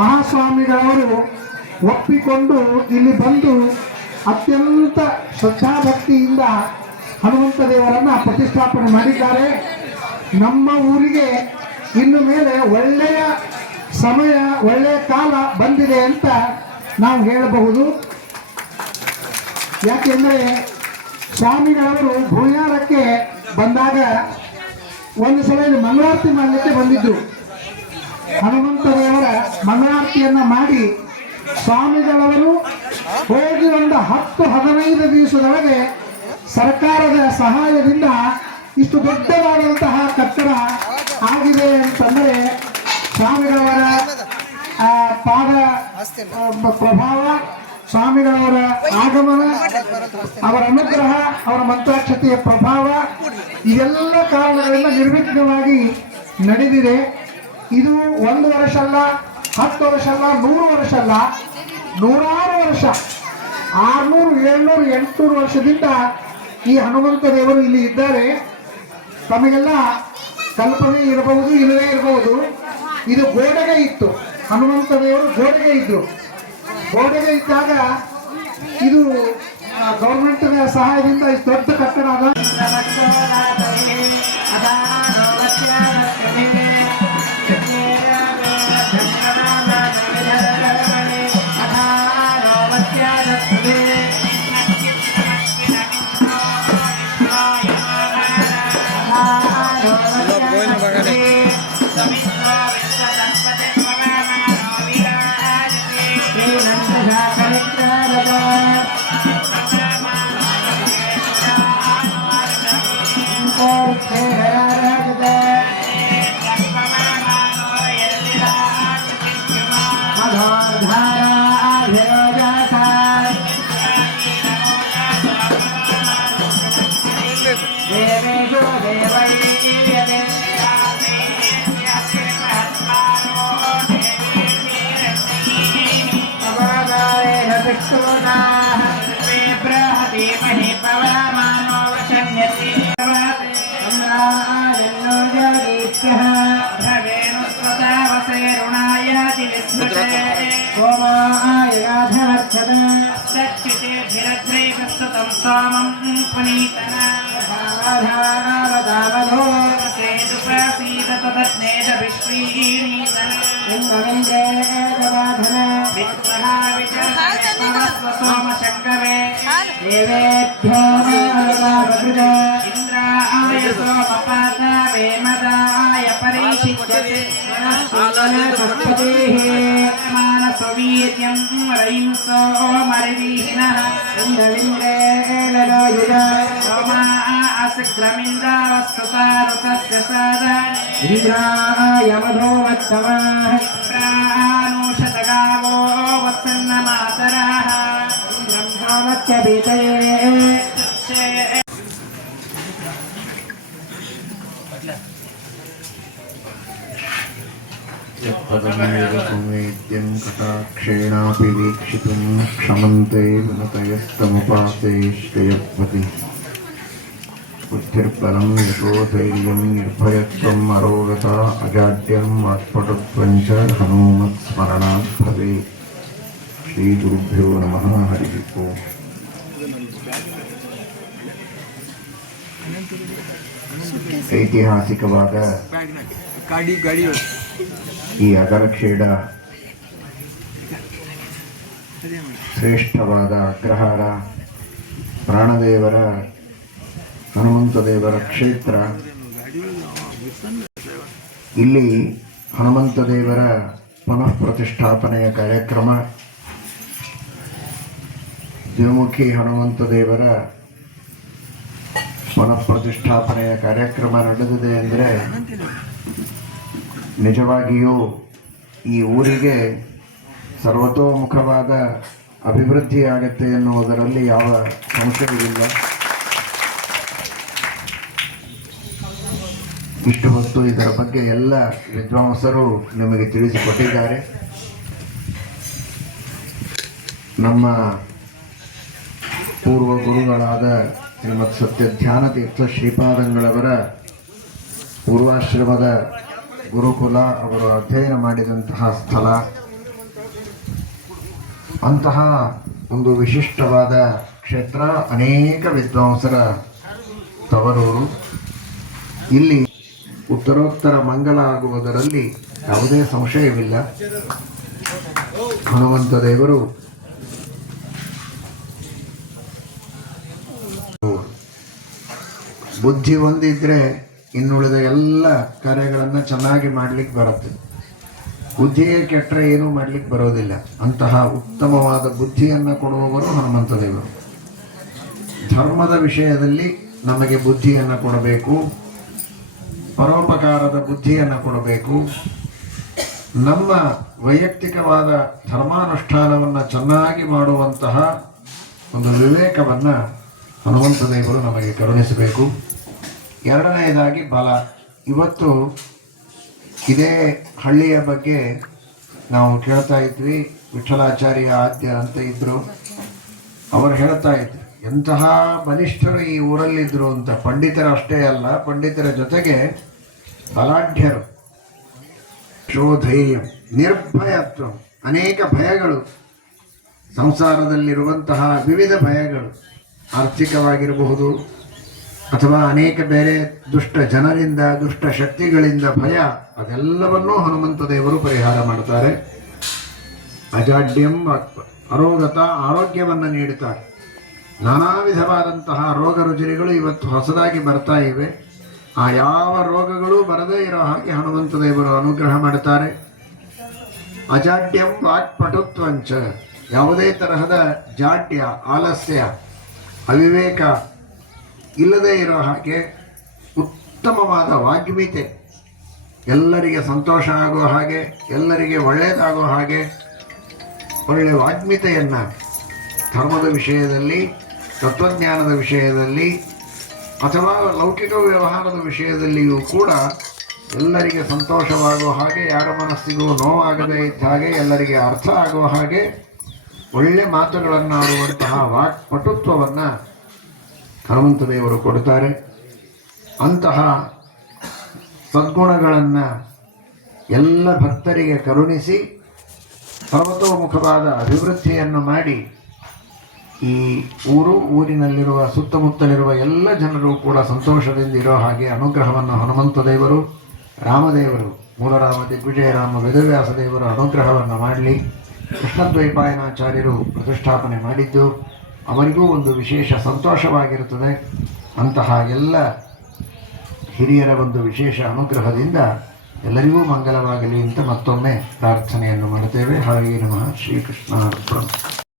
ಮಹಾಸ್ವಾಮಿಗಳವರು ಒಪ್ಪಿಕೊಂಡು ಇಲ್ಲಿ ಬಂದು ಅತ್ಯಂತ ಶ್ರದ್ಧಾಭಕ್ತಿಯಿಂದ ಹನುಮಂತ ದೇವರನ್ನು ಪ್ರತಿಷ್ಠಾಪನೆ ಮಾಡಿದ್ದಾರೆ. ನಮ್ಮ ಊರಿಗೆ ಇನ್ನು ಮೇಲೆ ಒಳ್ಳೆಯ ಸಮಯ, ಒಳ್ಳೆಯ ಕಾಲ ಬಂದಿದೆ ಅಂತ ನಾವು ಹೇಳಬಹುದು. ಯಾಕೆಂದರೆ ಸ್ವಾಮಿಗಳವರು ಭೂಯಾರಕ್ಕೆ ಬಂದಾಗ ಒಂದು ಸಲ ಇಲ್ಲಿ ಮಂಗಳಾರತಿ ಮಾಡಲಿಕ್ಕೆ ಬಂದಿದ್ರು. ಹನುಮಂತ ದೇವರ ಮಂಗಳಾರತಿಯನ್ನ ಮಾಡಿ ಸ್ವಾಮಿಗಳವರು ಹೋಗಿ ಒಂದು 10-15 ದಿವಸದೊಳಗೆ ಸರ್ಕಾರದ ಸಹಾಯದಿಂದ ಇಷ್ಟು ದೊಡ್ಡದಾದಂತಹ ಕಟ್ಟಡ ಆಗಿದೆ ಅಂತಂದರೆ ಸ್ವಾಮಿಗಳವರ ಪಾದ ಪ್ರಭಾವ, ಸ್ವಾಮಿಗಳವರ ಆಗಮನ, ಅವರ ಅನುಗ್ರಹ, ಅವರ ಮಂತ್ರಾಕ್ಷತೆಯ ಪ್ರಭಾವ, ಇದೆಲ್ಲ ಕಾರಣಗಳಿಂದ ನಿರ್ವಿಘ್ನವಾಗಿ ನಡೆದಿದೆ. ಇದು 1 ವರ್ಷ ಅಲ್ಲ, 10 ವರ್ಷ ಅಲ್ಲ, 100 ವರ್ಷ ಅಲ್ಲ, 100 ವರ್ಷ, 600, 700, 800 ವರ್ಷದಿಂದ ಈ ಹನುಮಂತ ದೇವರು ಇಲ್ಲಿ ಇದ್ದಾರೆ. ತಮಗೆಲ್ಲ ಕಲ್ಪನೆ ಇರಬಹುದು, ಇಲ್ಲವೇ ಇರಬಹುದು. ಇದು ಗೋಡೆಗೆ ಇತ್ತು, ಹನುಮಂತ ದೇವರು ಗೋಡೆಗೆ ಇದ್ರು. ಗೋಡೆಗೆ ಇದ್ದಾಗ ಇದು ಗೌರ್ಮೆಂಟ್ ಸಹಾಯದಿಂದ ಇಷ್ಟು ದೊಡ್ಡ ಕಟ್ಟಡ ಆದ. इंद्राय सोमपादाय मदाय परीक्षिते मानसवीर्यं रयिं सोमरिवीहिनः इन्द्रविन्द्रेललोयुध सोमा आसिग्रमिन्द्रावस्तुतारुतस्य सादा इंद्राय मधोवत्तमः प्राणोषतगावो वत्सन्नमातराः ब्रह्मवत्य भीतये संवेद्यं कटाक्षेणापि वीक्षितुं क्षमन्ते विनतयस्तमुपासेष्टयवति बुद्धिर्बलं यशोधैर्यं निर्भयत्वम् अरोगता अजाड्यं वाक्पटुत्वं च हनुमत्स्मरणात् भवेत्. श्रीगुरुभ्यो नमः. हरिः ओम्. ಐತಿಹಾಸಿಕವಾದ ಈ ಅಗರಕ್ಷೇಡ ಶ್ರೇಷ್ಠವಾದ ಅಗ್ರಹಾರ ಪ್ರಾಣದೇವರ ಹನುಮಂತ ದೇವರ ಕ್ಷೇತ್ರ. ಇಲ್ಲಿ ಹನುಮಂತ ದೇವರ ಪುನಃ ಪ್ರತಿಷ್ಠಾಪನೆಯ ಕಾರ್ಯಕ್ರಮ, ದ್ವಿಮುಖಿ ಹನುಮಂತ ದೇವರ ಪುನಃ ಪ್ರತಿಷ್ಠಾಪನೆಯ ಕಾರ್ಯಕ್ರಮ ನಡೆದಿದೆ ಅಂದರೆ ನಿಜವಾಗಿಯೂ ಈ ಊರಿಗೆ ಸರ್ವತೋಮುಖವಾದ ಅಭಿವೃದ್ಧಿ ಆಗುತ್ತೆ ಎನ್ನುವುದರಲ್ಲಿ ಯಾವ ಸಂಶಯವಿಲ್ಲ. ಇಷ್ಟು ಹೊತ್ತು ಇದರ ಬಗ್ಗೆ ಎಲ್ಲ ವಿದ್ವಾಂಸರು ನಿಮಗೆ ತಿಳಿಸಿಕೊಟ್ಟಿದ್ದಾರೆ. ನಮ್ಮ ಪೂರ್ವ ಗುರುಗಳಾದ ಶ್ರೀಮತ್ ಸತ್ಯಧ್ಯಾನ ತೀರ್ಥ ಶ್ರೀಪಾದಂಗಳವರ ಪೂರ್ವಾಶ್ರಮದ ಗುರುಕುಲ, ಅವರು ಅಧ್ಯಯನ ಮಾಡಿದಂತಹ ಸ್ಥಳ, ಅಂತಹ ಒಂದು ವಿಶಿಷ್ಟವಾದ ಕ್ಷೇತ್ರ, ಅನೇಕ ವಿದ್ವಾಂಸರ ತವರೂರು. ಇಲ್ಲಿ ಉತ್ತರೋತ್ತರ ಮಂಗಲ ಆಗುವುದರಲ್ಲಿ ಯಾವುದೇ ಸಂಶಯವಿಲ್ಲ. ಹನುಮಂತ ದೇವರು ಬುದ್ಧಿ ಹೊಂದಿದ್ರೆ ಇನ್ನುಳಿದ ಎಲ್ಲ ಕಾರ್ಯಗಳನ್ನು ಚೆನ್ನಾಗಿ ಮಾಡಲಿಕ್ಕೆ ಬರುತ್ತೆ. ಬುದ್ಧಿಯೇ ಕೆಟ್ಟರೆ ಏನೂ ಮಾಡಲಿಕ್ಕೆ ಬರೋದಿಲ್ಲ. ಅಂತಹ ಉತ್ತಮವಾದ ಬುದ್ಧಿಯನ್ನು ಕೊಡುವವರು ಹನುಮಂತ ದೇವರು. ಧರ್ಮದ ವಿಷಯದಲ್ಲಿ ನಮಗೆ ಬುದ್ಧಿಯನ್ನು ಕೊಡಬೇಕು, ಪರೋಪಕಾರದ ಬುದ್ಧಿಯನ್ನು ಕೊಡಬೇಕು. ನಮ್ಮ ವೈಯಕ್ತಿಕವಾದ ಧರ್ಮಾನುಷ್ಠಾನವನ್ನು ಚೆನ್ನಾಗಿ ಮಾಡುವಂತಹ ಒಂದು ವಿವೇಕವನ್ನು ಹನುಮಂತ ದೇವರು ನಮಗೆ ಕರುಣಿಸಬೇಕು. ಎರಡನೆಯದಾಗಿ ಬಲ. ಇವತ್ತು ಇದೇ ಹಳ್ಳಿಯ ಬಗ್ಗೆ ನಾವು ಕೇಳ್ತಾ ಇದ್ವಿ. ವಿಠಲಾಚಾರ್ಯ ಆದ್ಯ ಅಂತ ಇದ್ದರು. ಅವರು ಹೇಳ್ತಾ ಇದ್ರು ಎಂತಹ ಬಲಿಷ್ಠರು ಈ ಊರಲ್ಲಿದ್ದರು ಅಂತ. ಪಂಡಿತರು ಅಷ್ಟೇ ಅಲ್ಲ, ಪಂಡಿತರ ಜೊತೆಗೆ ಬಲಾಢ್ಯರು. ಶೋಧೈರ್ಯ, ನಿರ್ಭಯತ್ವ, ಅನೇಕ ಭಯಗಳು, ಸಂಸಾರದಲ್ಲಿರುವಂತಹ ವಿವಿಧ ಭಯಗಳು, ಆರ್ಥಿಕವಾಗಿರಬಹುದು ಅಥವಾ ಅನೇಕ ಬೇರೆ ದುಷ್ಟ ಜನರಿಂದ, ದುಷ್ಟ ಶಕ್ತಿಗಳಿಂದ ಭಯ, ಅದೆಲ್ಲವನ್ನೂ ಹನುಮಂತ ದೇವರು ಪರಿಹಾರ ಮಾಡ್ತಾರೆ. ಅಜಾಡ್ಯಂ ಅರೋಗತ, ಆರೋಗ್ಯವನ್ನು ನೀಡುತ್ತಾರೆ. ನಾನಾ ವಿಧವಾದಂತಹ ರೋಗ ರುಜಿನಗಳು ಇವತ್ತು ಹೊಸದಾಗಿ ಬರ್ತಾ ಇವೆ. ಆ ಯಾವ ರೋಗಗಳು ಬರದೇ ಇರೋ ಹಾಗೆ ಹನುಮಂತ ದೇವರು ಅನುಗ್ರಹ ಮಾಡುತ್ತಾರೆ. ಅಜಾಡ್ಯಂ ವಾಕ್ಪಟುತ್ವಂಚ, ಯಾವುದೇ ತರಹದ ಜಾಡ್ಯ, ಆಲಸ್ಯ, ಅವಿವೇಕ ಇಲ್ಲದೇ ಇರೋ ಹಾಗೆ ಉತ್ತಮವಾದ ವಾಗ್ಮಿತೆ, ಎಲ್ಲರಿಗೆ ಸಂತೋಷ ಆಗೋ ಹಾಗೆ, ಎಲ್ಲರಿಗೆ ಒಳ್ಳೆಯದಾಗೋ ಹಾಗೆ ಒಳ್ಳೆಯ ವಾಗ್ಮಿತೆಯನ್ನು ಧರ್ಮದ ವಿಷಯದಲ್ಲಿ, ತತ್ವಜ್ಞಾನದ ವಿಷಯದಲ್ಲಿ ಅಥವಾ ಲೌಕಿಕ ವ್ಯವಹಾರದ ವಿಷಯದಲ್ಲಿಯೂ ಕೂಡ ಎಲ್ಲರಿಗೆ ಸಂತೋಷವಾಗುವ ಹಾಗೆ, ಯಾರ ಮನಸ್ಸಿಗೂ ನೋವಾಗದೇ ಇದ್ದ ಹಾಗೆ, ಎಲ್ಲರಿಗೆ ಅರ್ಥ ಆಗುವ ಹಾಗೆ ಒಳ್ಳೆ ಮಾತುಗಳನ್ನು ಆಡುವಂತಹ ವಾಕ್ಪಟುತ್ವವನ್ನು ಹನುಮಂತ ದೇವರು ಕೊಡುತ್ತಾರೆ. ಅಂತಹ ಸದ್ಗುಣಗಳನ್ನು ಎಲ್ಲ ಭಕ್ತರಿಗೆ ಕರುಣಿಸಿ ಸರ್ವತೋಮುಖವಾದ ಅಭಿವೃದ್ಧಿಯನ್ನು ಮಾಡಿ ಈ ಊರಿನಲ್ಲಿರುವ ಸುತ್ತಮುತ್ತಲಿರುವ ಎಲ್ಲ ಜನರು ಕೂಡ ಸಂತೋಷದಿಂದ ಇರೋ ಹಾಗೆ ಅನುಗ್ರಹವನ್ನು ಹನುಮಂತ ದೇವರು, ರಾಮದೇವರು, ಮೂಲರಾಮ ದಿಗ್ವಿಜಯರಾಮ ವೇದವ್ಯಾಸ ದೇವರು ಅನುಗ್ರಹವನ್ನು ಮಾಡಲಿ. ಕೃಷ್ಣದ್ವೈಪಾಯನಾಚಾರ್ಯರು ಪ್ರತಿಷ್ಠಾಪನೆ ಮಾಡಿದ್ದು ಅವರಿಗೂ ಒಂದು ವಿಶೇಷ ಸಂತೋಷವಾಗಿರುತ್ತದೆ. ಅಂತಹ ಎಲ್ಲ ಹಿರಿಯರ ಒಂದು ವಿಶೇಷ ಅನುಗ್ರಹದಿಂದ ಎಲ್ಲರಿಗೂ ಮಂಗಲವಾಗಲಿ ಅಂತ ಮತ್ತೊಮ್ಮೆ ಪ್ರಾರ್ಥನೆಯನ್ನು ಮಾಡುತ್ತೇವೆ. ಹರೇ ನಮಃ. ಶ್ರೀಕೃಷ್ಣ ಅರ್ಪಣ.